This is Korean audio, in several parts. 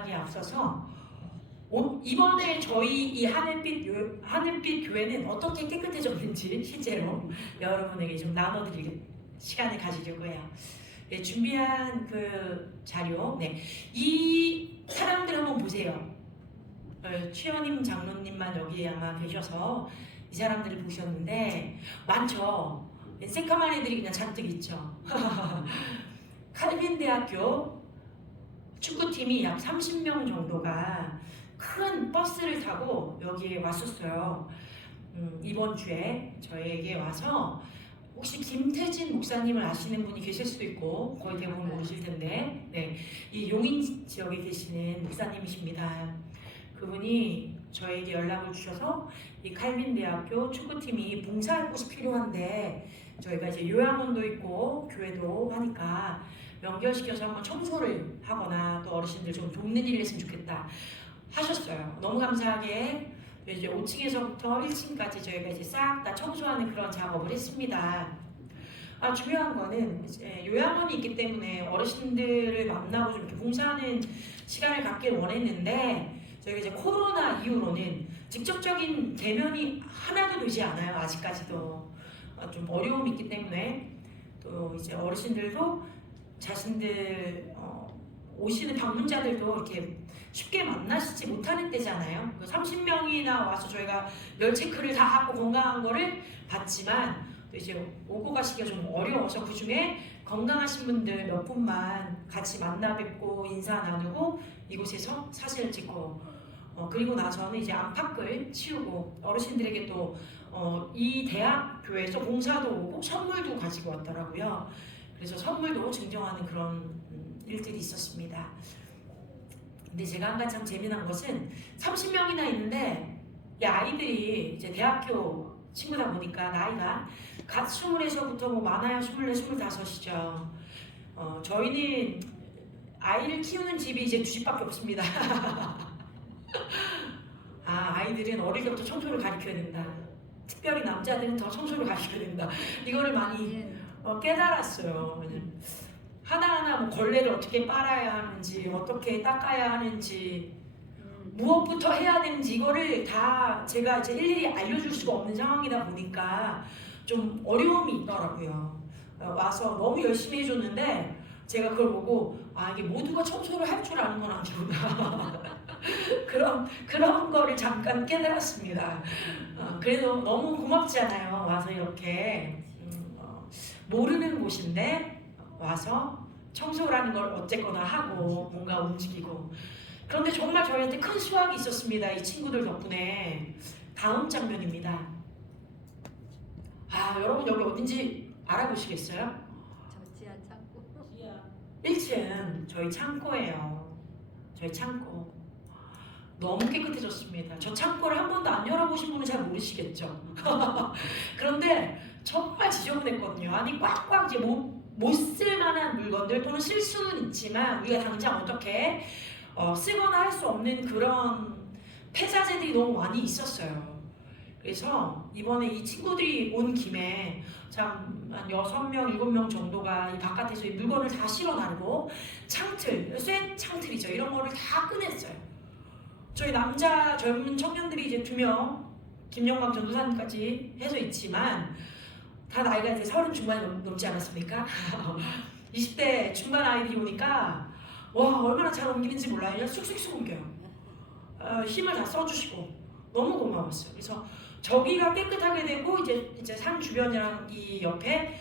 말씀하기에 앞서서 이번에 저희 이 하늘빛 교회는 어떻게 깨끗해졌는지 실제로 여러분에게 좀 나눠드릴 시간을 가지려고 해요. 네, 준비한 그 자료, 네, 이 사람들 한번 보세요. 최연임 장로님만 여기 아마 계셔서 이 사람들을 보셨는데 많죠. 새까만 애들이 그냥 잔뜩 있죠. 칼빈 대학교 축구팀이 약 30명 정도가 큰 버스를 타고 여기에 왔었어요. 이번 주에 저에게 와서 혹시 김태진 목사님을 아시는 분이 계실 수도 있고 거의 대부분 모르실 텐데, 네, 이 용인 지역에 계시는 목사님이십니다. 그분이 저에게 연락을 주셔서 이 칼빈 대학교 축구팀이 봉사할 곳이 필요한데 저희가 이제 요양원도 있고 교회도 하니까 연결시켜서 한번 청소를 하거나 또 어르신들 좀 돕는 일을 했으면 좋겠다 하셨어요. 너무 감사하게 이제 5층에서부터 1층까지 저희가 이제 싹 다 청소하는 그런 작업을 했습니다. 중요한 거는 이제 요양원이 있기 때문에 어르신들을 만나고 좀 이렇게 봉사하는 시간을 갖길 원했는데 저희가 이제 코로나 이후로는 직접적인 대면이 하나도 되지 않아요. 아직까지도 좀 어려움이 있기 때문에 또 이제 어르신들도 자신들 오시는 방문자들도 이렇게 쉽게 만나시지 못하는 때잖아요. 30명이나 와서 저희가 열 체크를 다 하고 건강한 거를 받지만 또 이제 오고 가시기가 좀 어려워서 그 중에 건강하신 분들 몇 분만 같이 만나 뵙고 인사 나누고 이곳에서 사진을 찍고 그리고 나서는 이제 안팎을 치우고 어르신들에게 또 이 대학교에서 봉사도 오고 선물도 가지고 왔더라고요. 그래서 선물도 증정하는 그런 일들이 있었습니다. 근데 제가 한 가지 참 재미난 것은 30명이나 있는데 이 아이들이 이제 대학교 친구다 보니까 나이가 갓 20에서부터 뭐 많아야 24, 25이죠. 저희는 아이를 키우는 집이 이제 2집밖에 없습니다. 아이들은 어릴 때부터 청소를 가르쳐야 된다. 특별히 남자들은 더 청소를 가르쳐야 된다. 이거를 많이 깨달았어요. 하나하나 뭐 걸레를 어떻게 빨아야 하는지, 어떻게 닦아야 하는지, 무엇부터 해야 되는지 이거를 다 제가 이제 일일이 알려줄 수가 없는 상황이다 보니까 좀 어려움이 있더라고요. 와서 너무 열심히 해줬는데 제가 그걸 보고 이게 모두가 청소를 할 줄 아는 건 아니구나. 그런 거를 잠깐 깨달았습니다. 그래도 너무 고맙잖아요. 와서 이렇게 모르는 곳인데 와서 청소라는 걸 어쨌거나 하고 뭔가 움직이고. 그런데 정말 저희한테 큰 수확이 있었습니다. 이 친구들 덕분에. 다음 장면입니다. 여러분 여기 어딘지 알아보시겠어요? 저 지하 창고. 1층 저희 창고예요. 저희 창고. 너무 깨끗해졌습니다. 저 창고를 한 번도 안 열어보신 분은 잘 모르시겠죠. 그런데 정말 지저분했거든요. 아니 꽉꽉 이제 못 쓸만한 물건들 또는 쓸 수는 있지만 우리가 당장 어떻게 쓰거나 할 수 없는 그런 폐자재들이 너무 많이 있었어요. 그래서 이번에 이 친구들이 온 김에 참 한 6명, 7명 정도가 이 바깥에서 이 물건을 다 실어나르고 창틀, 쇠 창틀이죠. 이런 거를 다 꺼냈어요. 저희 남자 젊은 청년들이 이제 2명, 김영광 전도사님까지 해서 있지만 다 나이가 이제 30 중반이 넘지 않았습니까? 20대 중반 아이들이 오니까 와 얼마나 잘 옮기는지 몰라요. 그냥 쑥쑥쑥 옮겨요. 힘을 다 써주시고 너무 고마웠어요. 그래서 저기가 깨끗하게 되고 이제 산 주변이랑 이 옆에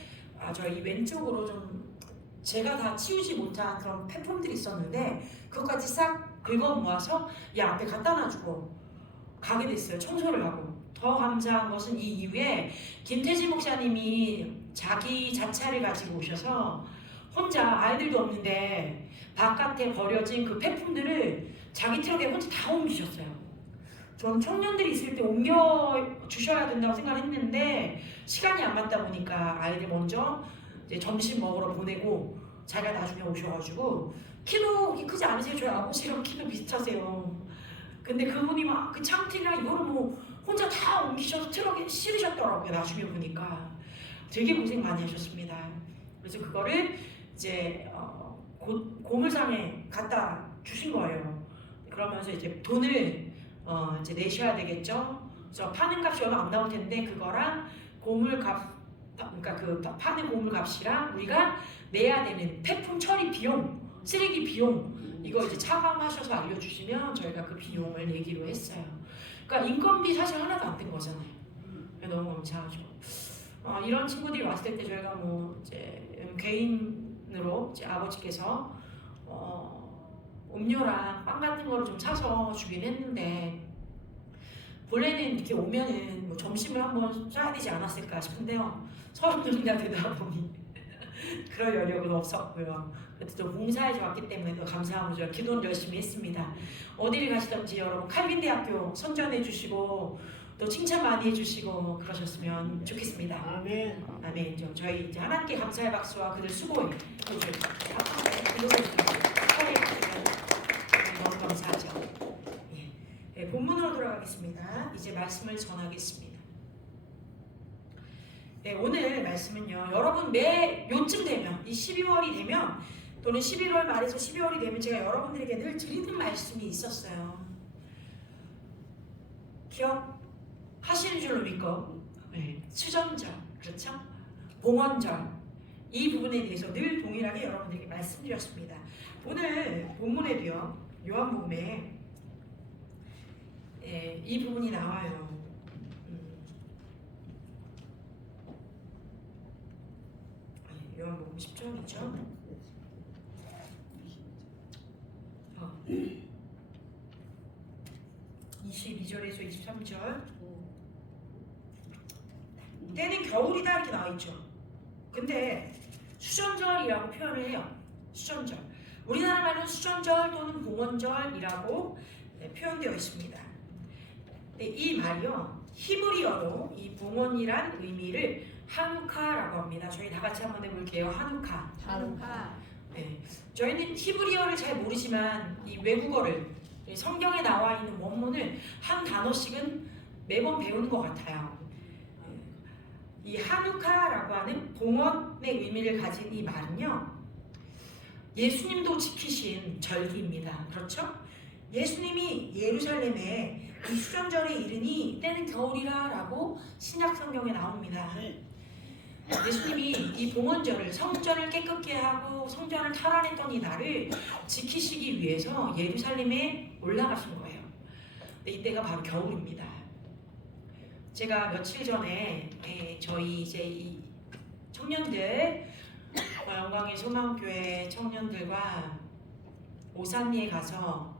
저희 왼쪽으로 좀 제가 다 치우지 못한 그런 폐품들이 있었는데 그것까지 싹 긁어 모아서 이 앞에 갖다 놔주고 가게 됐어요. 청소를 하고. 더 감사한 것은 이 이후에 김태진 목사님이 자기 자차를 가지고 오셔서 혼자 아이들도 없는데 바깥에 버려진 그 폐품들을 자기 트럭에 혼자 다 옮기셨어요. 저는 청년들이 있을 때 옮겨 주셔야 된다고 생각을 했는데 시간이 안 맞다 보니까 아이들 먼저 이제 점심 먹으러 보내고 자기가 나중에 오셔가지고 키도 크지 않으세요? 저희 아버지랑 키도 비슷하세요. 근데 그분이 막 그 창틀이랑 이거를 뭐 혼자 다 옮기셔서 트럭에 실으셨더라고요. 나중에 보니까 되게 고생 많이 하셨습니다. 그래서 그거를 이제 고물상에 갖다 주신 거예요. 하면서 이제 돈을 이제 내셔야 되겠죠. 그래서 파는 값이 얼마 안 나올 텐데 그거랑 고물값, 그러니까 그 파는 고물값이랑 우리가 내야 되는 폐품 처리 비용, 쓰레기 비용 이거 이제 차감하셔서 알려주시면 저희가 그 비용을 내기로 했어요. 그러니까 인건비 사실 하나도 안 든 거잖아요. 너무 감사하죠. 이런 친구들이 왔을 때 저희가 뭐 이제 개인으로 이제 아버지께서 음료랑 빵 같은 거를 좀 사서 주긴 했는데 원래는 이렇게 오면은 뭐 점심을 한번 쏴야 되지 않았을까 싶은데요. 30명이나 되다 보니 그럴 여력은 없었고요. 또 봉사에서 왔기 때문에 또 감사하고 저 기도는 열심히 했습니다. 어디를 가시던지 여러분 칼빈대학교 선전해 주시고 또 칭찬 많이 해주시고 그러셨으면 좋겠습니다. 아멘. 아멘. 저희 이제 하나님께 감사의 박수와 그들 수고에 기도해주시고 너무 감사하죠. 예, 본문으로 돌아가겠습니다. 이제 말씀을 전하겠습니다. 네, 오늘 말씀은요. 여러분 매 요쯤 되면 이 12월이 되면 또는 11월 말에서 12월이 되면 제가 여러분들에게 늘 드리는 말씀이 있었어요. 기억하시는 줄로 믿고 네, 수정절 그렇죠? 봉헌절 이 부분에 대해서 늘 동일하게 여러분들에게 말씀드렸습니다. 오늘 본문에도요. 요한복음에 이 부분이 나와요. 요한복음 10장이죠. 22절에서 23절. 때는 겨울이다 이렇게 나와 있죠. 근데 수전절이라고 표현을 해요. 수전절. 우리나라 말은 수전절 또는 봉헌절이라고 표현되어 있습니다. 이 말이요. 히브리어로 이 봉헌이란 의미를 하누카라고 합니다. 저희 다 같이 한번 해볼게요. 하누카. 하누카. 네. 저희는 히브리어를 잘 모르지만 이 외국어를 성경에 나와 있는 원문을 한 단어씩은 매번 배우는 것 같아요. 이 하누카라고 하는 봉헌의 의미를 가진 이 말은요. 예수님도 지키신 절기입니다. 그렇죠? 예수님이 예루살렘에 이 수전절에 이르니 때는 겨울이라 라고 신약 성경에 나옵니다. 예수님이 이 봉헌절을 성전을 깨끗게 하고 성전을 탈환했던 이 날을 지키시기 위해서 예루살렘에 올라가신 거예요. 이때가 바로 겨울입니다. 제가 며칠 전에 저희 이제 이 청년들 영광의 소망교회 청년들과 오산리에 가서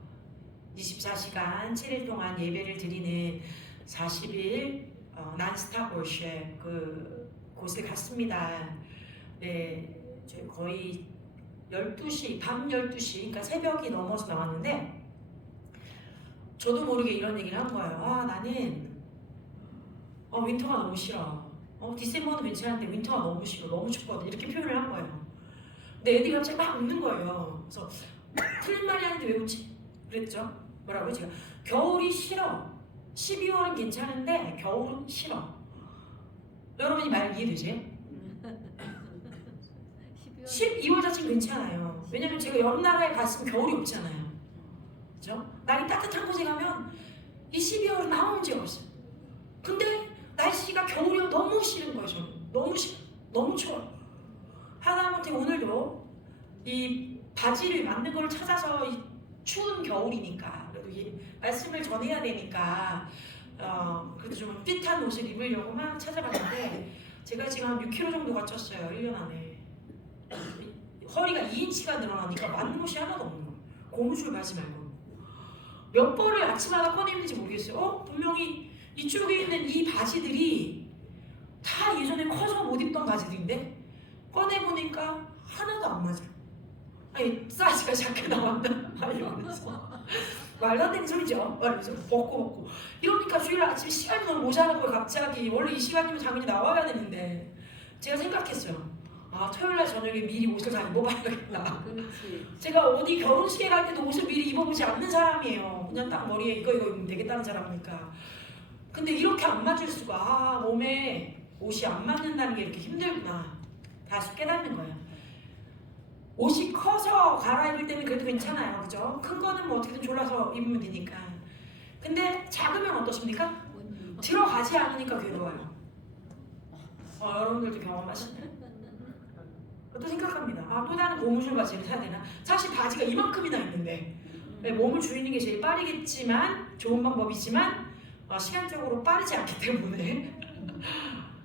24시간 7일 동안 예배를 드리는 40일 난스탑 월십 그 곳을 갔습니다. 네, 거의 12시, 밤 12시, 그러니까 새벽이 넘어서 나왔는데 저도 모르게 이런 얘기를 한 거예요. 나는 윈터가 너무 싫어. 디셈버는 괜찮은데 윈터가 너무 싫어. 너무 춥거든. 이렇게 표현을 한 거예요. 근데 애들이 갑자기 막 웃는 거예요. 그래서 틀린 말이 아닌데 왜 웃지? 그랬죠. 뭐라고요? 제가 겨울이 싫어. 12월은 괜찮은데 겨울은 싫어. 여러분이 말 이해되지? 12월 자체는 괜찮아요. 왜냐면 제가 여름 나라에 갔으면 겨울이 없잖아요. 그죠? 날이 따뜻한 곳에 가면 이 12월은 아무 문제가 없어요. 근데 날씨가 겨울이 너무 싫은 거예요. 저는. 너무 싫어. 너무 추워요. 하다못해 오늘도 이 바지를 맞는 걸 찾아서 이 추운 겨울이니까 그래도 이 말씀을 전해야 되니까 그래도 좀 핏한 옷을 입으려고 막 찾아봤는데 제가 지금 한 6kg 정도가 쪘어요. 1년 안에. 허리가 2인치가 늘어나니까 맞는 옷이 하나도 없는 거예요. 고무줄 바지 말고. 몇 벌을 아침마다 꺼내는지 모르겠어요. 분명히 이쪽에 있는 이 바지들이 다 예전에 커서 못 입던 바지들인데 꺼내보니까 하나도 안 맞아요. 아니 사이즈가 작게 나왔나? 이러면서 말도 안 되는 소리죠. 말하면서 벗고 이러니까 주일 아침 시간이 너무 모자란 거예요. 갑자기 원래 이 시간이면 당연히 나와야 되는데 제가 생각했어요. 토요일날 저녁에 미리 옷을 다 입어봐야겠다. 그렇지. 제가 어디 결혼식에 갈 때도 옷을 미리 입어보지 않는 사람이에요. 그냥 딱 머리에 이거 입으면 되겠다는 사람이니까. 근데 이렇게 안 맞을 수가 몸에 옷이 안 맞는다는 게 이렇게 힘들구나. 다시 깨닫는 거예요. 옷이 커서 갈아입을 때는 그래도 괜찮아요, 그죠? 큰 거는 뭐 어떻게든 졸라서 입으면 되니까. 근데 작으면 어떠십니까? 들어가지 않으니까 괴로워요. 여러분들도 경험하시나요? 또 생각합니다. 또 다른 고무줄 바지를 사야 되나? 사실 바지가 이만큼이나 있는데 몸을 줄이는 게 제일 빠르겠지만 좋은 방법이지만 시간적으로 빠르지 않기 때문에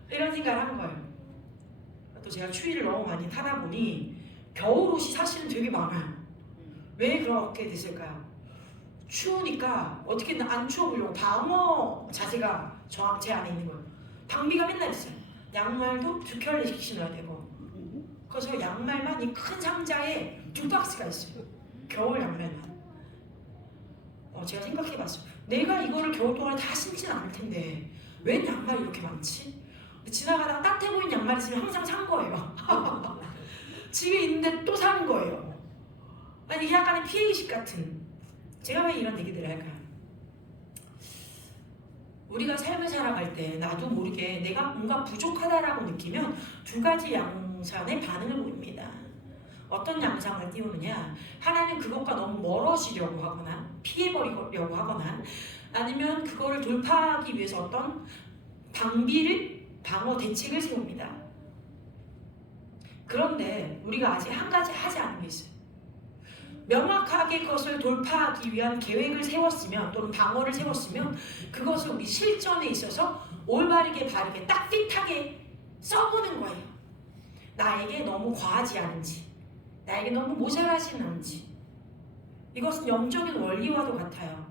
이런 생각을 한 거예요. 또 제가 추위를 너무 많이 타다 보니 겨울 옷이 사실은 되게 많아요. 왜 그렇게 됐을까요? 추우니까 어떻게든 안 추워보려고 방어 자세가 제 안에 있는 거예요. 방비가 맨날 있어요. 양말도 2켤레씩 신어야 되고 그래서 양말만 이 큰 상자에 2박스가 있어요. 겨울 양말만. 제가 생각해봤어요. 내가 이거를 겨울 동안 다 신진 않을 텐데 왜 양말이 이렇게 많지? 지나가다가 따뜻해 보이는 양말 있으면 항상 산 거예요. 집에 있는데 또 사는 거예요. 아니 이게 약간의 피해의식 같은. 제가 왜 이런 얘기들을 할까요? 우리가 삶을 살아갈 때 나도 모르게 내가 뭔가 부족하다라고 느끼면 2가지 양상의 반응을 보입니다. 어떤 양상을 띄우느냐? 하나는 그것과 너무 멀어지려고 하거나 피해버리려고 하거나 아니면 그거를 돌파하기 위해서 어떤 방어 대책을 세웁니다. 그런데 우리가 아직 한 가지 하지 않은 게 있어요. 명확하게 그것을 돌파하기 위한 계획을 세웠으면 또는 방어를 세웠으면 그것을 우리 실전에 있어서 올바르게 바르게 딱뜻하게 써보는 거예요. 나에게 너무 과하지 않은지 나에게 너무 모자라지 않은지. 이것은 영적인 원리와도 같아요.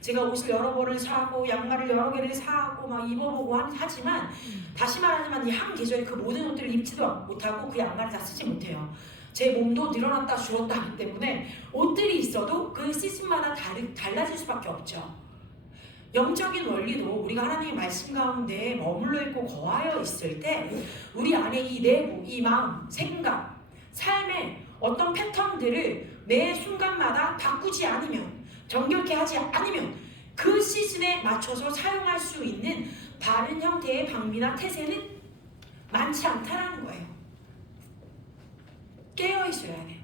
제가 옷을 여러 벌을 사고 양말을 여러 개를 사고 막 입어보고 하지만 다시 말하지만 이 한 계절에 그 모든 옷들을 입지도 못하고 그 양말을 다 쓰지 못해요. 제 몸도 늘어났다 줄었다 하기 때문에 옷들이 있어도 그 시즌마다 달라질 수밖에 없죠. 영적인 원리도 우리가 하나님의 말씀 가운데 머물러 있고 거하여 있을 때 우리 안에 이 내부, 이 마음, 생각, 삶의 어떤 패턴들을 매 순간마다 바꾸지 않으면 정결케 하지 않으면 그 시즌에 맞춰서 사용할 수 있는 다른 형태의 방비나 태세는 많지 않다라는 거예요. 깨어있어야 돼요.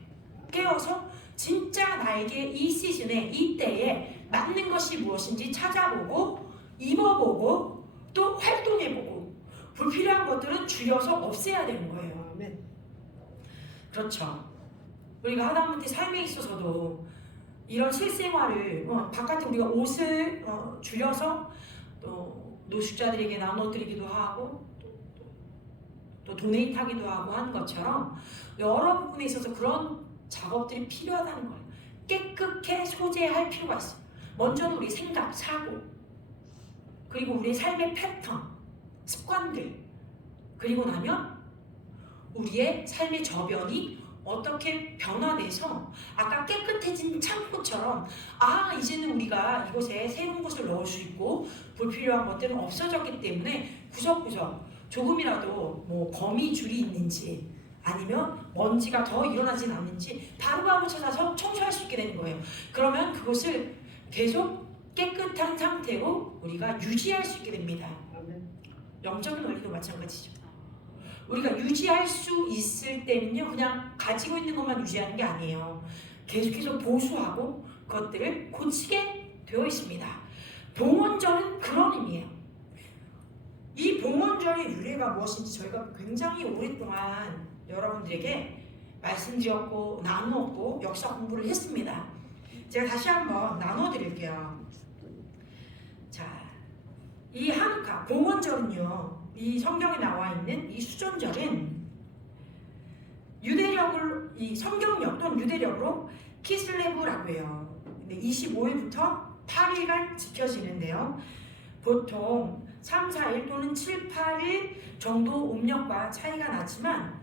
깨어서 진짜 나에게 이 시즌에 이때에 맞는 것이 무엇인지 찾아보고 입어보고 또 활동해보고 불필요한 것들은 줄여서 없애야 되는 거예요. 아멘. 그렇죠. 우리가 하다못해 삶에 있어서도 이런 실생활을 바깥에 우리가 옷을 줄여서 또 노숙자들에게 나눠드리기도 하고 또 도네이트하기도 하고 하는 것처럼 여러 부분에 있어서 그런 작업들이 필요하다는 거예요. 깨끗하게 소재할 필요가 있어요. 먼저는 우리 생각, 사고 그리고 우리의 삶의 패턴, 습관들 그리고 나면 우리의 삶의 저변이 어떻게 변화돼서 아까 깨끗해진 창고처럼 이제는 우리가 이곳에 새로운 것을 넣을 수 있고 불필요한 것들은 없어졌기 때문에 구석구석 조금이라도 뭐 거미줄이 있는지 아니면 먼지가 더 일어나진 않는지 바로바로 찾아서 청소할 수 있게 되는 거예요. 그러면 그것을 계속 깨끗한 상태로 우리가 유지할 수 있게 됩니다. 영적인 원리도 마찬가지죠. 우리가 유지할 수 있을 때는요 그냥 가지고 있는 것만 유지하는 게 아니에요. 계속해서 보수하고 그것들을 고치게 되어 있습니다. 봉헌절은 그런 의미예요. 이 봉헌절의 유래가 무엇인지 저희가 굉장히 오랫동안 여러분들에게 말씀드렸고 나누었고 역사 공부를 했습니다. 제가 다시 한번 나눠드릴게요. 자, 이 하누카 봉헌절은요 이 성경에 나와 있는 이 수전절은 유대력을 이 성경력 또는 유대력으로 키슬레브라고 해요. 25일부터 8일간 지켜지는데요. 보통 3, 4일 또는 7, 8일 정도 음력과 차이가 나지만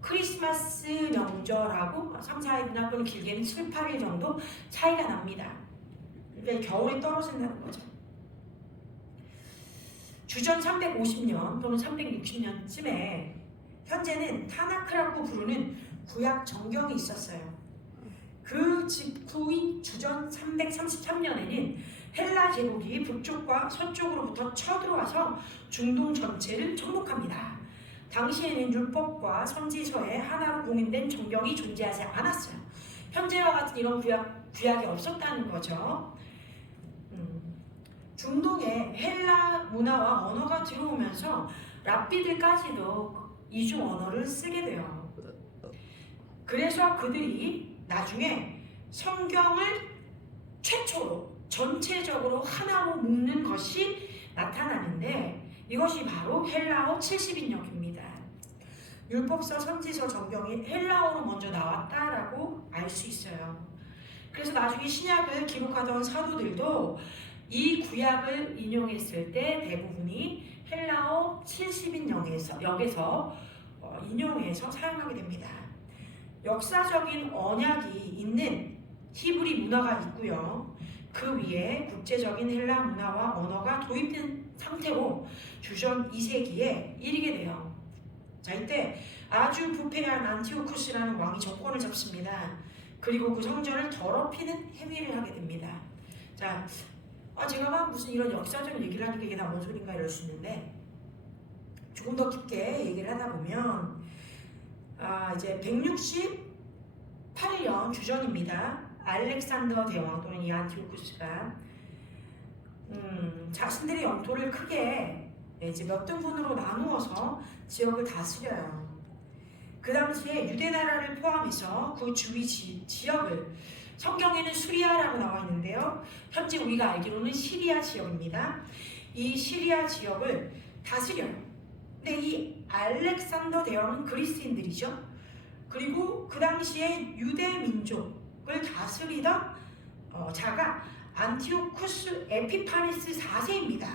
크리스마스 명절하고 3, 4일이나 또는 길게는 7, 8일 정도 차이가 납니다. 그러니까 겨울에 떨어진다는 거죠. 주전 350년 또는 360년쯤에 현재는 타나크라고 부르는 구약 정경이 있었어요. 그 직후인 주전 333년에는 헬라 제국이 북쪽과 서쪽으로부터 쳐들어와서 중동 전체를 정복합니다. 당시에는 율법과 선지서에 하나로 공인된 정경이 존재하지 않았어요. 현재와 같은 이런 구약이 없었다는 거죠. 중동에 헬라 문화와 언어가 들어오면서 랍비들까지도 이중 언어를 쓰게 돼요. 그래서 그들이 나중에 성경을 최초로 전체적으로 하나로 묶는 것이 나타나는데 이것이 바로 헬라어 70인역입니다. 율법서, 선지서, 정경이 헬라어로 먼저 나왔다라고 알 수 있어요. 그래서 나중에 신약을 기록하던 사도들도 이 구약을 인용했을 때 대부분이 헬라어 70인역에서 인용해서 사용하게 됩니다. 역사적인 언약이 있는 히브리 문화가 있고요. 그 위에 국제적인 헬라 문화와 언어가 도입된 상태로 주전 2세기에 이르게 돼요. 자, 이때 아주 부패한 안티오쿠스라는 왕이 정권을 잡습니다. 그리고 그 성전을 더럽히는 행위를 하게 됩니다. 자, 제가 막 무슨 이런 역사적인 얘기를 하니까 이게 다 뭔 소린가 이럴 수 있는데 조금 더 깊게 얘기를 하다 보면 이제 168년 주전입니다. 알렉산더 대왕 또는 이 안티오쿠스가 자신들의 영토를 크게 이제 몇 등분으로 나누어서 지역을 다스려요. 그 당시에 유대 나라를 포함해서 그 주위 지역을 성경에는 수리아라고 나와 있는데요. 현재 우리가 알기로는 시리아 지역입니다. 이 시리아 지역을 다스려요. 근데 이 알렉산더 대왕은 그리스인들이죠. 그리고 그 당시에 유대 민족을 다스리던 자가 안티오쿠스 에피파네스 4세입니다.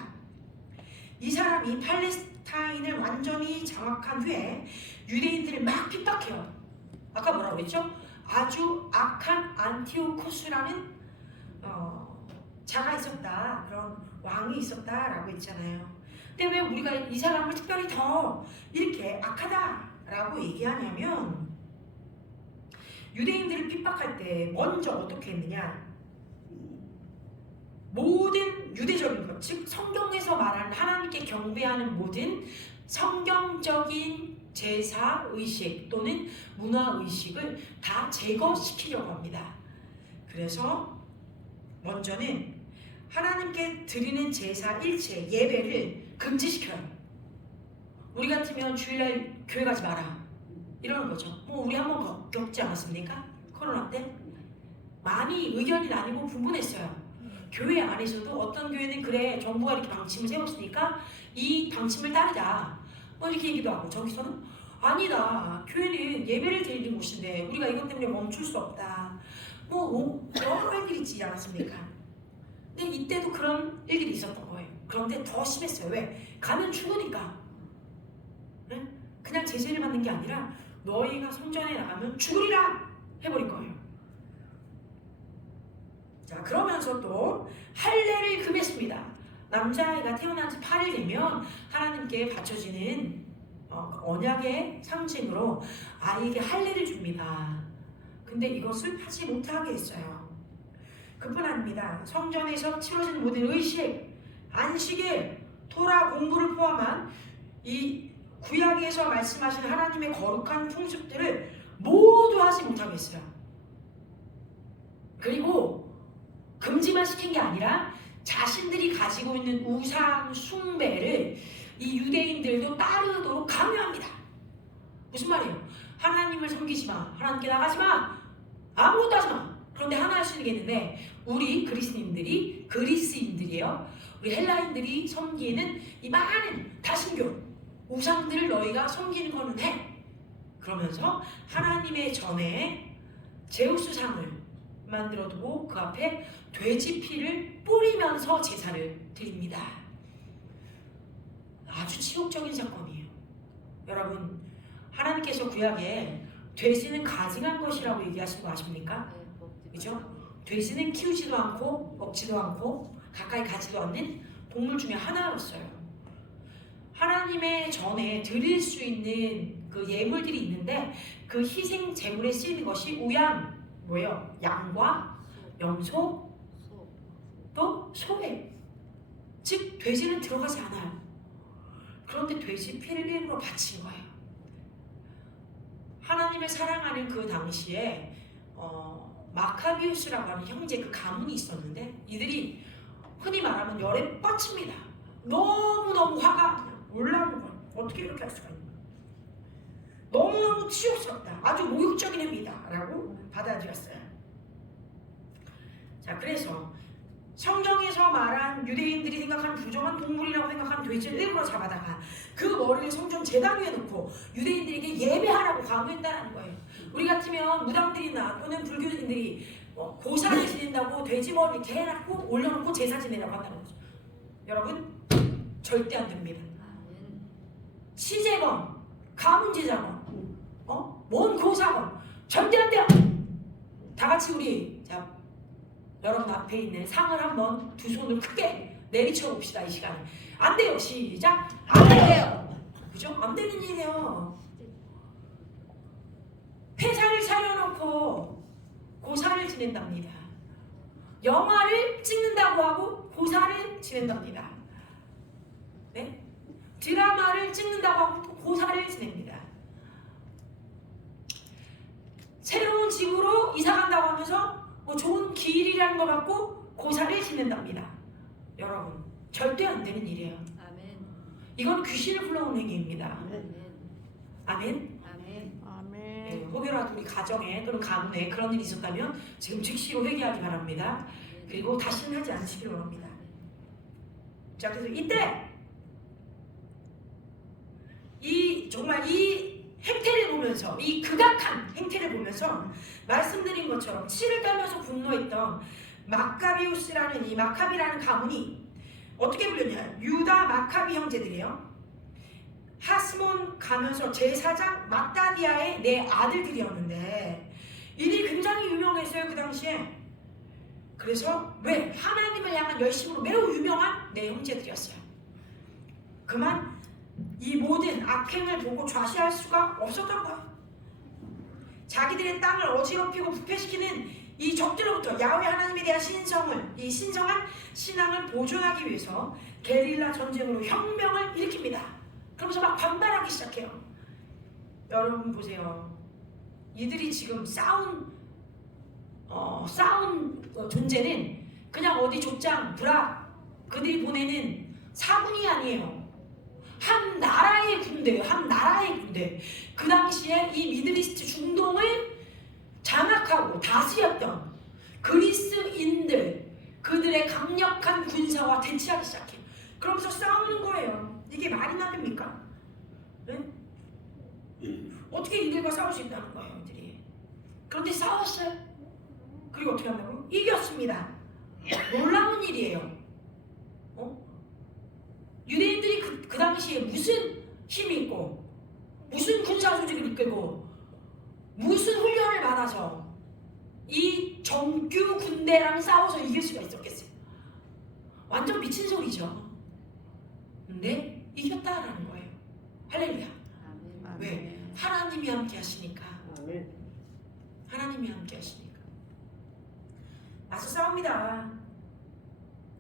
이 사람이 팔레스타인을 완전히 장악한 후에 유대인들을 막 핍박해요. 아까 뭐라고 했죠? 아주 악한 안티오쿠스라는 자가 있었다. 그런 왕이 있었다라고 했잖아요. 근데 왜 우리가 이 사람을 특별히 더 이렇게 악하다라고 얘기하냐면 유대인들을 핍박할 때 먼저 어떻게 했느냐? 모든 유대적인 것, 즉 성경에서 말하는 하나님께 경배하는 모든 성경적인 제사 의식 또는 문화 의식을 다 제거시키려고 합니다. 그래서 먼저는 하나님께 드리는 제사 일체 예배를 금지시켜요. 우리 같으면 주일날 교회 가지 마라 이러는 거죠. 우리 한번 겪지 않았습니까? 코로나 때 많이 의견이 나뉘고 분분했어요. 교회 안에서도 어떤 교회는 그래 정부가 이렇게 방침을 세웠으니까 이 방침을 따르자 이렇게 얘기도 하고, 저기서는 아니다, 교회는 예배를 드리는 곳인데 우리가 이것 때문에 멈출 수 없다, 여러 일들이 있지 않았습니까? 근데 이때도 그런 일들이 있었던 거예요. 그런데 더 심했어요. 왜? 가면 죽으니까. 네? 그냥 제재를 받는 게 아니라 너희가 성전에 나가면 죽으리라 해버린 거예요. 자, 그러면서 또 할례를 금했습니다. 남자아이가 태어난 지 8일 되면 하나님께 바쳐지는 언약의 상징으로 아이에게 할례를 줍니다. 근데 이것을 하지 못하게 했어요. 그뿐 아닙니다. 성전에서 치러진 모든 의식, 안식일, 토라 공부를 포함한 이 구약에서 말씀하신 하나님의 거룩한 풍습들을 모두 하지 못하게 했어요. 그리고 금지만 시킨 게 아니라 자신들이 가지고 있는 우상 숭배를 이 유대인들도 따르도록 강요합니다. 무슨 말이에요? 하나님을 섬기지 마, 하나님께 나가지 마, 아무것도 하지 마. 그런데 하나 할 수 있겠는데 우리 그리스인들이에요. 우리 헬라인들이 섬기는 이 많은 다신교 우상들을 너희가 섬기는 거는 해. 그러면서 하나님의 전에 제우스상을 만들어두고 그 앞에 돼지 피를 뿌리면서 제사를 드립니다. 아주 치욕적인 사건이에요. 여러분, 하나님께서 구약에 돼지는 가증한 것이라고 얘기하신 거 아십니까? 그죠? 돼지는 키우지도 않고 먹지도 않고 가까이 가지도 않는 동물 중에 하나였어요. 하나님의 전에 드릴 수 있는 그 예물들이 있는데 그 희생 제물에 쓰이는 것이 우양, 뭐예요? 양과 염소, 또 소예요. 즉 돼지는 들어가지 않아요. 그런데 돼지 피를 일부러 바친 거예요. 하나님을 사랑하는 그 당시에 마카비우스라고 하는 형제 그 가문이 있었는데 이들이 흔히 말하면 열에 뻗칩니다. 너무너무 화가 그냥 올라오는 거예요. 어떻게 이렇게 할 수가 있나. 너무너무 치욕스럽다. 아주 모욕적인 행위다 라고 받아들였어요. 자, 그래서 성경에서 말한 유대인들이 생각하는 부정한 동물이라고 생각하는 돼지를 일부러 잡아다가 그 머리를 성전 제단 위에 놓고 유대인들에게 예배하라고 강요했다는 거예요. 우리 같으면 무당들이나 또는 불교인들이 고사를 지낸다고 돼지 머리 이렇게 해놓고 올려놓고 제사 지내라고 한다는 거죠. 여러분 절대 안 됩니다. 시제범, 가문제자범, 뭔 고사범 절대 안 돼요. 다 같이 우리 자 여러분 앞에 있는 상을 한번 두 손을 크게 내리쳐 봅시다. 이 시간에 안 돼요. 시작. 안 돼요. 그죠? 안 되는 일이에요. 회사를 차려놓고 고사를 지낸답니다. 영화를 찍는다고 하고 고사를 지낸답니다. 네? 드라마를 찍는다고 하고 또 고사를 지냅니다. 새로운 집으로 이사 간다고 하면서 좋은 길이라는 거 갖고 고사를 지낸답니다. 여러분 절대 안 되는 일이에요. 아멘. 이건 귀신을 불러오는 행위입니다. 아멘. 아멘. 아멘. 아멘. 네, 혹여라도 우리 가정에 또는 가문에 그런 일이 있었다면 지금 즉시로 회개하기 바랍니다. 그리고 다시는 하지 않으시기를 원합니다. 자, 그래서 이때 정말 이 행태를 보면서 이 극악한 행태를 보면서 말씀드린 것처럼 치를 떨면서 분노했던 마카비우스라는 이 마카비라는 가문이 어떻게 불렸냐? 유다 마카비 형제들이에요. 하스몬 가면서 제사장 마따디아의 네 아들들이었는데 이들이 굉장히 유명했어요 그 당시에. 그래서 왜? 하나님을 향한 열심으로 매우 유명한 네 형제들이었어요. 그만 이 모든 악행을 보고 좌시할 수가 없었던 거예요. 자기들의 땅을 어지럽히고 부패시키는 이 적들로부터 야훼 하나님에 대한 이 신성한 신앙을 보존하기 위해서 게릴라 전쟁으로 혁명을 일으킵니다. 그러면서 막 반발하기 시작해요. 여러분 보세요. 이들이 지금 싸운 존재는 그냥 어디 족장, 부락 그들이 보내는 사군이 아니에요. 한 나라의 군대예요. 한 나라의 군대. 그 당시에 이 미드리스트 중동을 장악하고 다스렸던 그리스인들 그들의 강력한 군사와 대치하기 시작해요. 그러면서 싸우는 거예요. 이게 말이나 됩니까? 네? 어떻게 이들과 싸울 수 있다는 거예요, 이들이. 그런데 싸웠어요. 그리고 어떻게 한다고? 이겼습니다. 놀라운 일이에요. 유대인들이 그 당시에 무슨 힘이 있고 무슨 군사 조직을 이끌고 무슨 훈련을 받아서 이 정규 군대랑 싸워서 이길 수가 있었겠어요. 완전 미친 소리죠. 근데 이겼다라는 거예요. 할렐루야. 아멘. 왜? 하나님이 함께 하시니까. 아멘. 하나님이 함께 하시니까. 맞서 싸웁니다.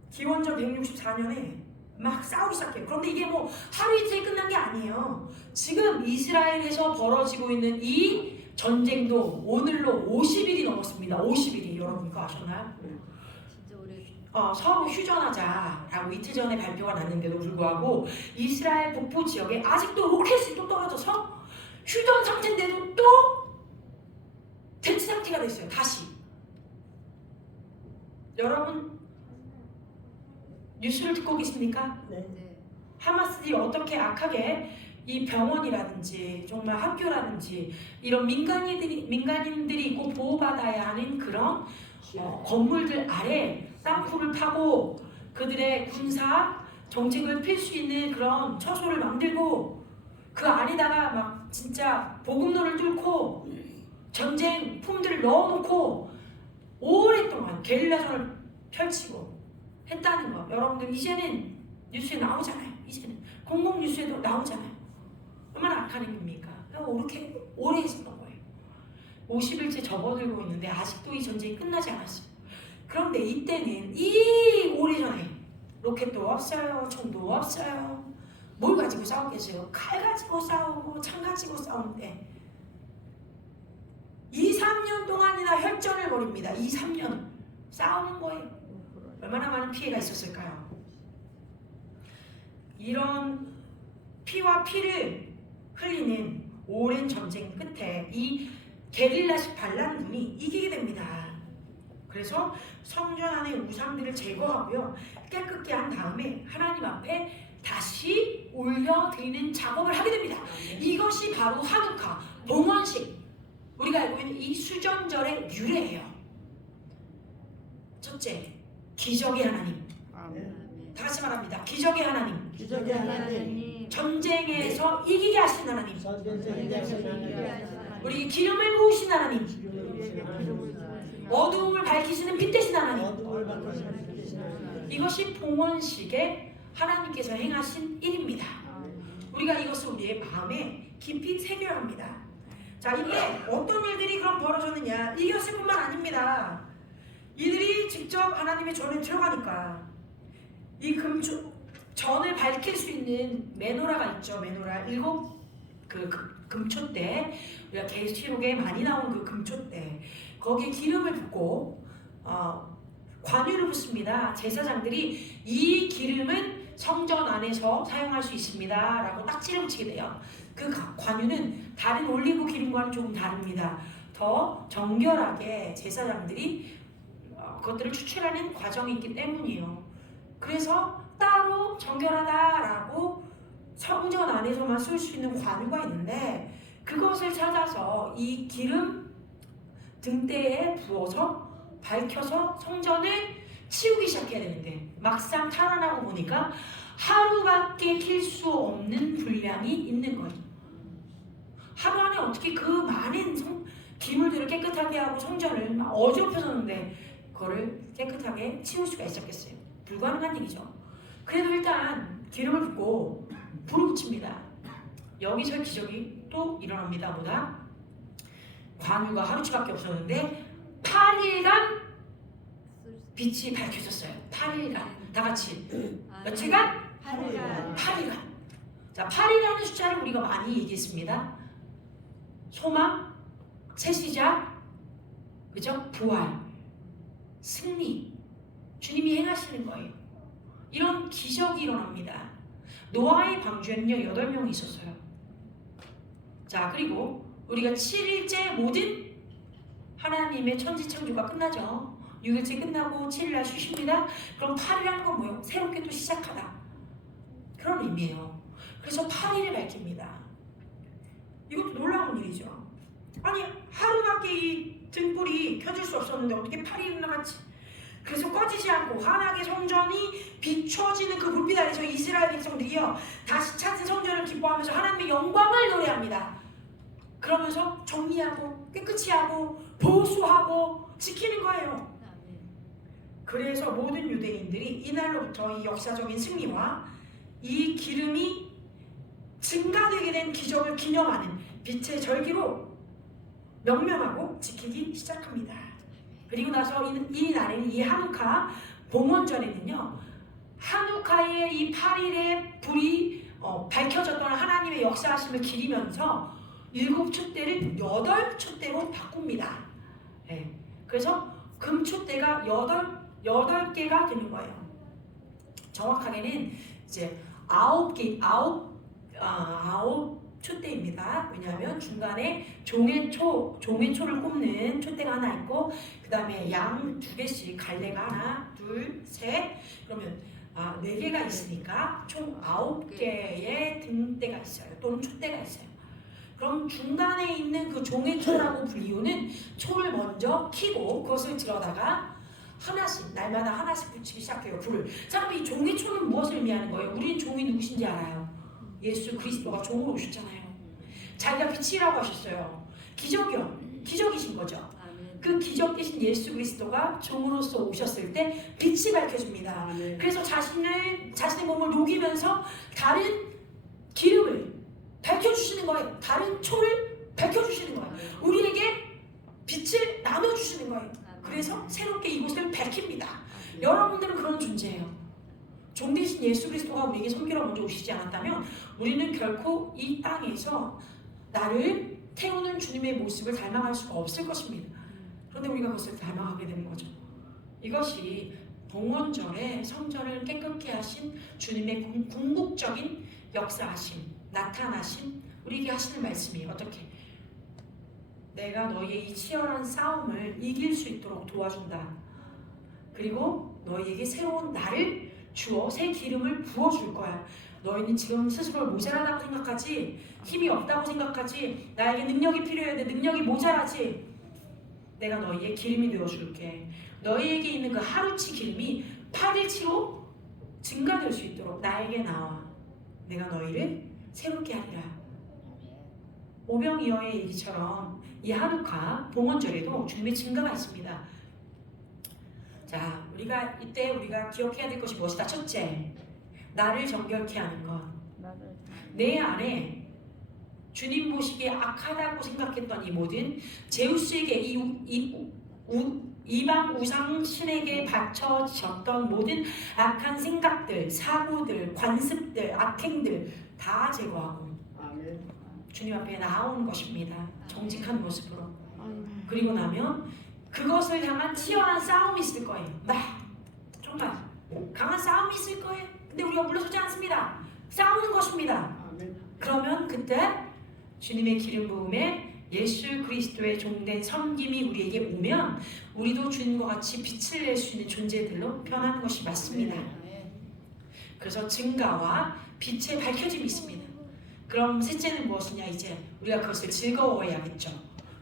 기원전 164년에 막 싸우기 시작해요. 그런데 이게 뭐 하루 이틀에 끝난 게 아니에요. 지금 이스라엘에서 벌어지고 있는 이 전쟁도 오늘로 50일이 넘었습니다. 50일이. 여러분 그거 아셨나요? 진짜 오래. 서로 휴전하자라고 이틀 전에 발표가 났는데도 불구하고 이스라엘 북부 지역에 아직도 로켓이 또 떨어져서 휴전 상태인데도 또 대치 상태가 됐어요. 다시. 여러분 뉴스를 듣고 계십니까? 네. 하마스들이 어떻게 악하게 이 병원이라든지 정말 학교라든지 이런 민간인들이 꼭 보호받아야 하는 그런 건물들 아래 땅굴을 파고 그들의 군사 정책을 펼 수 있는 그런 처소를 만들고 그 안에다가 막 진짜 보급로를 뚫고 전쟁 품들을 넣어놓고 오랫동안 게릴라전을 펼치고 했다는 거. 여러분들 이제는 뉴스에 나오잖아요. 이제는 공공 뉴스에도 나오잖아요. 얼마나 악한 행위입니까? 이렇게 오래 했었던 거예요. 50일째 접어들고 있는데 아직도 이 전쟁이 끝나지 않았어요. 그런데 이때는 이 오래전에 로켓도 없어요. 총도 없어요. 뭘 가지고 싸우겠어요? 칼 가지고 싸우고 창 가지고 싸우는데 2, 3년 동안이나 혈전을 벌입니다. 2, 3년 싸우는 거예요. 얼마나 많은 피해가 있었을까요? 이런 피와 피를 흘리는 오랜 전쟁 끝에 이 게릴라식 반란군이 이기게 됩니다. 그래서 성전 안의 우상들을 제거하고요, 깨끗게 한 다음에 하나님 앞에 다시 올려드리는 작업을 하게 됩니다. 이것이 바로 하누카, 봉헌식, 우리가 알고 있는 이 수전절의 유래예요. 첫째, 기적의 하나님. 다 같이 말합니다. 기적의 하나님. 기적의 하나님, 전쟁에서 이기게 하신 하나님. 전쟁에서 우리 기름을 부으신 하나님. 어두움을 밝히시는 빛 되신 하나님. 어둠을 바꾸시는 이것이 봉헌식에 하나님께서 행하신 일입니다. 우리가 이것을 우리의 마음에 깊이 새겨야 합니다. 자, 이게 어떤 일들이 그럼 벌어졌느냐, 이것을 뿐만 아닙니다. 이들이 직접 하나님의 전에 들어가니까 이 전을 밝힐 수 있는 메노라가 있죠. 메노라, 7 금초대, 우리가 계시록에 많이 나온 그 금초대, 거기에 기름을 붓고 관유를 붓습니다. 제사장들이 이 기름은 성전 안에서 사용할 수 있습니다 라고 딱지를 붙이게 돼요. 그 관유는 다른 올리브 기름과는 조금 다릅니다. 더 정결하게 제사장들이 그것들을 추출하는 과정이 있기 때문이에요. 그래서 따로 정결하다라고 성전 안에서만 쓸 수 있는 관유가 있는데, 그것을 찾아서 이 기름 등대에 부어서 밝혀서 성전을 치우기 시작해야 되는데, 막상 탈환하고 보니까 하루밖에 킬 수 없는 분량이 있는 거예요. 하루 안에 어떻게 그 많은 기물들을 깨끗하게 하고 성전을 막 어지럽혀졌는데 그거를 깨끗하게 치울 수가 있었겠어요? 불가능한 일이죠. 그래도 일단 기름을 붓고 불을 붙입니다. 여기서 기적이 또 일어납니다. 보다 관유가 하루치밖에 없었는데 8일간 빛이 밝혀졌어요. 8일간 다 같이 며칠간? 8일간. 8일간. 자, 8이라는 숫자를 우리가 많이 얘기했습니다. 소망, 새 시작, 그죠? 부활, 승리, 주님이 행하시는 거예요. 이런 기적이 일어납니다. 노아의 방주에는요 8명이 있었어요. 자, 그리고 우리가 7일째 모든 하나님의 천지창조가 끝나죠. 6일째 끝나고 7일날 쉬십니다. 그럼 8이라는 건 뭐예요? 새롭게 또 시작하다, 그런 의미예요. 그래서 8일을 밝힙니다. 이것도 놀라운 일이죠. 아니, 하루밖에 이 등불이 켜질 수 없었는데 어떻게 8일이나 같이, 그래서 꺼지지 않고 환하게 성전이 비춰지는 그 불빛 아래서 이스라엘 백성들이요 다시 찾은 성전을 기뻐하면서 하나님의 영광을 노래합니다. 그러면서 정리하고 깨끗이 하고 보수하고 지키는 거예요. 그래서 모든 유대인들이 이날로부터 이 역사적인 승리와 이 기름이 증가되게 된 기적을 기념하는 빛의 절기로 명명하고 지키기 시작합니다. 그리고 나서 이 날에는 이 하누카 봉헌절에는요, 하누카의 이 8일의 불이 밝혀졌던 하나님의 역사하심을 기리면서 7촛대를 8촛대로 바꿉니다. 네. 그래서 금촛대가 8개가 되는 거예요. 정확하게는 이제 9 촛대입니다. 왜냐하면 중간에 종회초를 꼽는 촛대가 하나 있고, 그 다음에 양 2개씩 갈래가 하나, 둘, 셋, 그러면 4개가 있으니까 총 9개의 등대가 있어요. 또는 촛대가 있어요. 그럼 중간에 있는 그 종회초라고 불리우는 초를 먼저 켜고 그것을 들어다가 하나씩, 날마다 하나씩 붙이기 시작해요. 불을. 자, 그럼 이 종회초는 무엇을 의미하는 거예요? 우리는 종이 누구신지 알아요. 예수 그리스도가 종으로 오셨잖아요. 자기가 빛이라고 하셨어요. 기적이요. 기적이신 거죠. 그 기적 대신 예수 그리스도가 종으로서 오셨을 때 빛이 밝혀집니다. 그래서 자신의 몸을 녹이면서 다른 기름을 밝혀주시는 거예요. 다른 초를 밝혀주시는 거예요. 우리에게 빛을 나눠주시는 거예요. 그래서 새롭게 이곳을 밝힙니다. 여러분들은 그런 존재예요. 종 대신 예수 그리스도가 우리에게 섬기러 먼저 오시지 않았다면 우리는 결코 이 땅에서 나를 태우는 주님의 모습을 닮아갈 수가 없을 것입니다. 그런데 우리가 그것을 닮아가게 되는 거죠. 이것이 봉헌절에 성전을 깨끗게 하신 주님의 궁극적인 역사하심, 나타나신 우리에게 하시는 말씀이 어떻게? 내가 너희의 이 치열한 싸움을 이길 수 있도록 도와준다. 그리고 너희에게 새로운 나를 주어 새 기름을 부어줄 거야. 너희는 지금 스스로를 모자라다고 생각하지, 힘이 없다고 생각하지, 나에게 능력이 필요해야 돼, 능력이 모자라지. 내가 너희의 기름이 되어줄게. 너희에게 있는 그 하루치 기름이 8일치로 증가될 수 있도록 나에게 나와. 내가 너희를 새롭게 하리라. 오병이어의 얘기처럼 이 하누카 봉헌절에도 주님의 증가가 있습니다. 자, 우리가 이때 우리가 기억해야 될 것이 무엇이다? 첫째, 나를 정결케 하는 것. 내 안에 주님 보시기에 악하다고 생각했던 이 모든 제우스에게 이방 우상 신에게 바쳐졌던 모든 악한 생각들, 사고들, 관습들, 악행들 다 제거하고 주님 앞에 나오는 것입니다. 정직한 모습으로. 그리고 나면 그것을 향한 치열한 싸움이 있을 거예요. 정말 강한 싸움이 있을 거예요. 근데 우리가 물러서지 않습니다. 싸우는 것입니다. 그러면 그때 주님의 기름 부음에 예수 그리스도의 종된 섬김이 우리에게 오면 우리도 주님과 같이 빛을 낼 수 있는 존재들로 변하는 것이 맞습니다. 그래서 증가와 빛의 밝혀짐이 있습니다. 그럼 셋째는 무엇이냐? 이제 우리가 그것을 즐거워해야겠죠.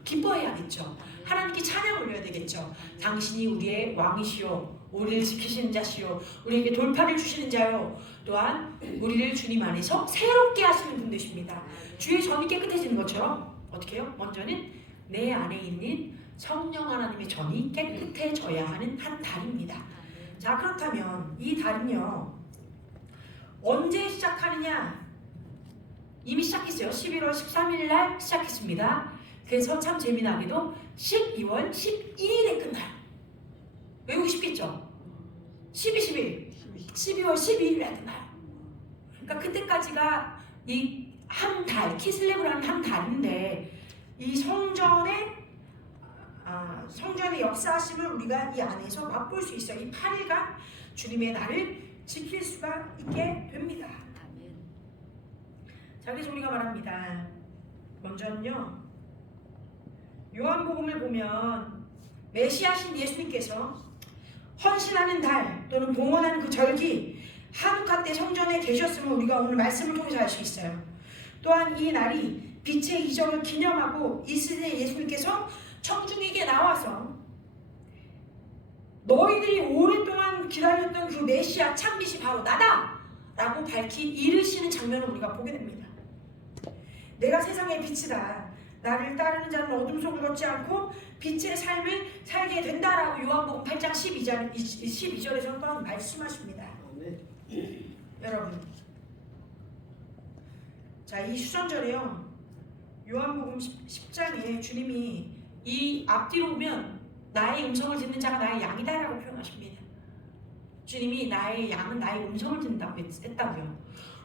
기뻐해야겠죠. 하나님께 찬양 올려야 되겠죠. 당신이 우리의 왕이시오, 우리를 지키시는 자시오, 우리에게 돌파를 주시는 자요, 또한 우리를 주님 안에서 새롭게 하시는 분 되십니다. 주의 전이 깨끗해지는 것처럼 어떻게 해요? 먼저는 내 안에 있는 성령 하나님의 전이 깨끗해져야 하는 한 달입니다. 자, 그렇다면 이 달은요 언제 시작하느냐? 이미 시작했어요. 11월 13일 날 시작했습니다. 그래서 참 재미나게도 12월 12일에 끝나요. 외우기 쉽겠죠? 12월 12일에 끝나요. 그러니까 그때까지가 이 한 달, 키슬레브라는 한 달인데 이 성전의 역사하심을 우리가 이 안에서 맛볼 수 있어요. 이 8일간 주님의 날을 지킬 수가 있게 됩니다. 자, 그래서 우리가 말합니다. 먼저는요, 요한복음을 보면 메시아신 예수님께서 헌신하는 달 또는 봉헌하는 그 절기 하누카 때 성전에 계셨음을 우리가 오늘 말씀을 통해서 알 수 있어요. 또한 이 날이 빛의 이적을 기념하고 이 시대에 예수님께서 청중에게 나와서 너희들이 오랫동안 기다렸던 그 메시아 참빛이 바로 나다! 라고 밝히 이르시는 장면을 우리가 보게 됩니다. 내가 세상의 빛이다. 나를 따르는 자는 어둠 속을 걷지 않고 빛의 삶을 살게 된다라고 요한복음 8장 12절에서 또 말씀하십니다. 여러분, 자, 이 수전절에요, 요한복음 10장에 주님이 이 앞뒤로 보면 나의 음성을 듣는 자가 나의 양이다라고 표현하십니다. 주님이 나의 양은 나의 음성을 듣는다고 했다고요.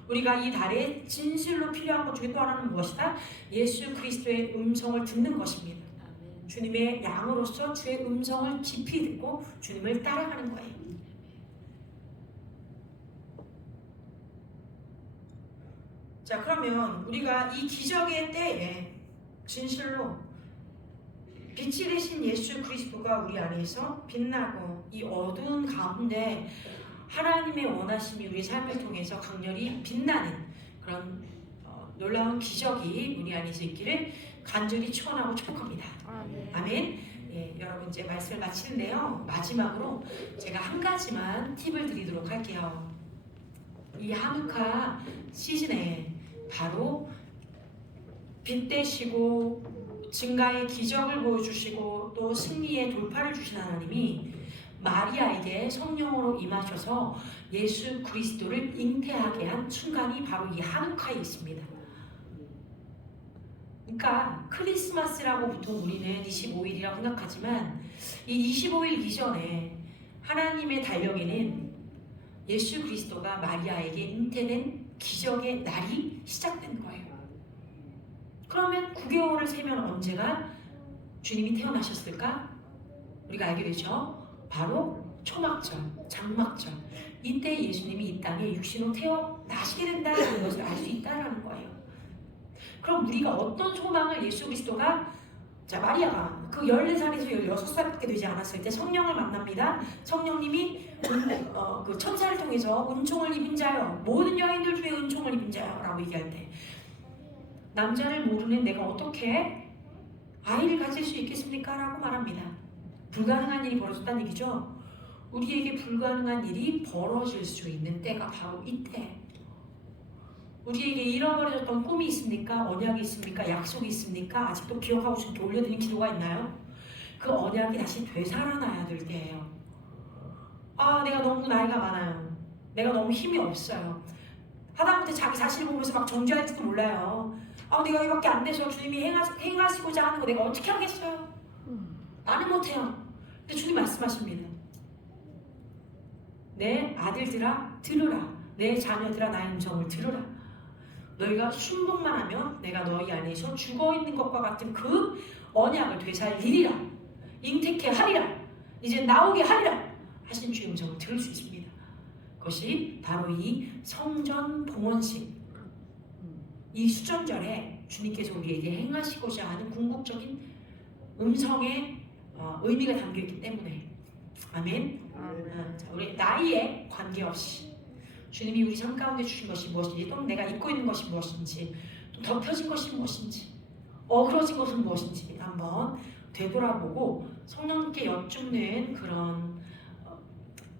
우리가 이 달에 진실로 필요한 것 중에 또 하나는 무엇이다? 예수 그리스도의 음성을 듣는 것입니다. 주님의 양으로서 주의 음성을 깊이 듣고 주님을 따라가는 거예요. 자, 그러면 우리가 이 기적의 때에 진실로 빛이 되신 예수 그리스도가 우리 안에서 빛나고 이 어두운 가운데 하나님의 원하심이 우리 삶을 통해서 강렬히 빛나는 그런 놀라운 기적이 우리 안에서 있기를 간절히 축원하고 축복합니다. 아멘. 예, 여러분 이제 말씀을 마치는데요, 마지막으로 제가 한 가지만 팁을 드리도록 할게요. 이 하누카 시즌에 바로 빛 되시고 증가의 기적을 보여주시고 또 승리의 돌파를 주신 하나님이 마리아에게 성령으로 임하셔서 예수 그리스도를 잉태하게 한 순간이 바로 이 하누카에 있습니다. 그러니까 크리스마스라고 보통 우리는 25일이라고 생각하지만 이 25일 이전에 하나님의 달력에는 예수 그리스도가 마리아에게 잉태된 기적의 날이 시작된 거예요. 그러면 9개월을 세면 언제가 주님이 태어나셨을까? 우리가 알게 되죠. 바로 초막절, 장막절. 이때 예수님이 이 땅에 육신으로 태어나시게 된다는 것을 알 수 있다는 거예요. 그럼 우리가 어떤 소망을 예수 그리스도가 자 마리아가 그 14살에서 16살밖에 되지 않았을 때 성령을 만납니다. 성령님이 그 천사를 통해서 은총을 입은 자여 모든 여인들 중에 은총을 입은 자여라고 얘기할 때 남자를 모르는 내가 어떻게 아이를 가질 수 있겠습니까? 라고 말합니다. 불가능한 일이 벌어졌다는 얘기죠. 우리에게 불가능한 일이 벌어질 수 있는 때가 바로 이때. 우리에게 잃어버려졌던 꿈이 있습니까? 언약이 있습니까? 약속이 있습니까? 아직도 기억하고 싶게 올려드린 기도가 있나요? 그 언약이 다시 되살아나야 될 때예요. 아, 내가 너무 나이가 많아요. 내가 너무 힘이 없어요. 하다못해 자기 자신을 보면서 막 정죄할지도 몰라요. 아, 내가 이밖에 안 돼서 주님이 행하시고자 하는 거 내가 어떻게 하겠어요? 나는 못해요. 근데 주님 말씀하십니다. 내 아들들아 들으라. 내 자녀들아 나의 음성을 들으라. 너희가 순복만 하면 내가 너희 안에서 죽어있는 것과 같은 그 언약을 되살리리라. 잉태케 하리라. 이제 나오게 하리라. 하신 주의 음성을 들을 수 있습니다. 그것이 바로 이 성전 봉헌식 이 수전절에 주님께서 우리에게 행하시고자 하는 궁극적인 음성의 의미가 담겨있기 때문에 아멘. 자, 우리 나이에 관계없이 주님이 우리 삶 가운데 주신 것이 무엇인지 또는 내가 입고 있는 것이 무엇인지 또 덮여진 것이 무엇인지 어그러진 것은 무엇인지 한번 되돌아보고 성령님께 여쭙는 그런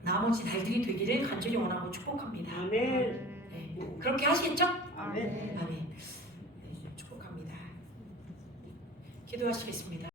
나머지 달들이 되기를 간절히 원하고 축복합니다. 아멘. 네, 그렇게 하시겠죠? 아멘. 아멘. 네, 축복합니다. 기도하시겠습니다.